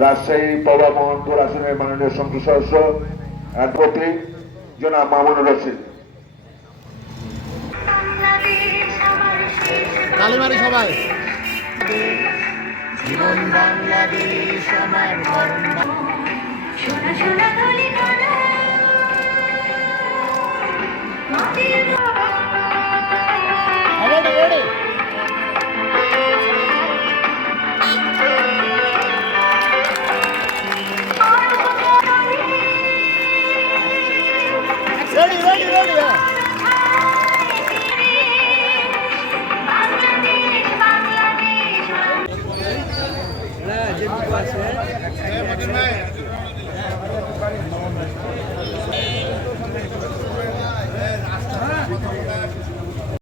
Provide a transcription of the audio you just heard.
রাজশাহী পবা মোহনপুর আসনের মাননীয় সংসদ সদস্য অ্যাডভোকেট জনাব মামুনুর রশিদ। তালিমারি সবাই। জীবন বাংলাদেশ আমার মরণ সোনা সোনা ধলি কালা Ready, ready. Ready, ready, ready. Bangladesh Bangladesh